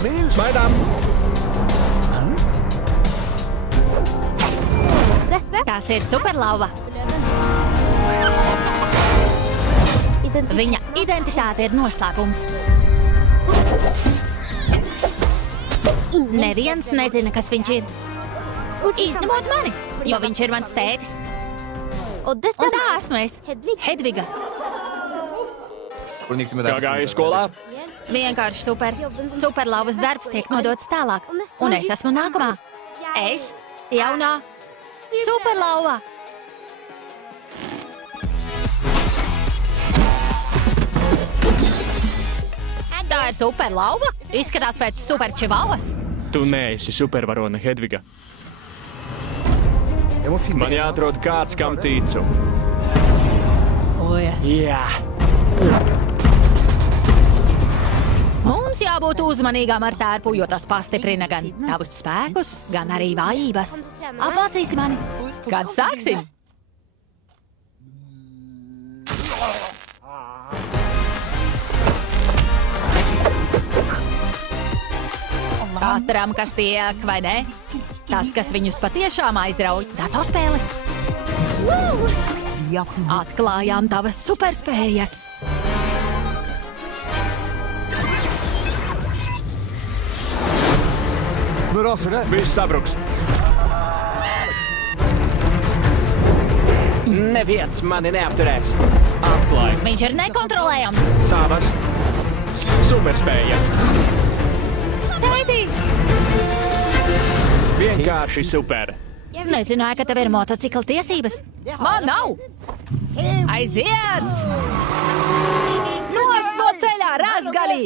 Smaidām! Tas ir superlauva. Viņa identitāte ir noslēpums. Neviens nezina, kas viņš ir. Izņemot mani, jo viņš ir mans tētis. Un tā esmu es, Hedviga. Kā gāja skolā? Vienkārši super. Superlauvas darbs tiek nodots tālāk. Un es esmu nākamā. Es, jaunā superlauva. Tā ir superlauva? Izskatās pēc superčivavas. Tu neesi supervarone, Hedviga. Man jāatrod kāds, kam ticu. Jā. Mums jābūt uzmanīgām ar tērpu, jo tas pastiprina gan tavus spēkus, gan arī vājības. Apmācīsi mani. Kad sāksim? Katram, kas tiek, vai ne? Tas, kas viņus patiešām aizrauj. Datorspēles. Atklājām tavas superspējas. Viss sabruks. Neviens mani neapturēs. Atklāj. Viņš ir nekontrolējams. Savas superspējas. Tētī! Vienkārši super. Nezināju, ka tev ir motocikla tiesības. Man nav. Aiziet! Nost no ceļā, razgalī!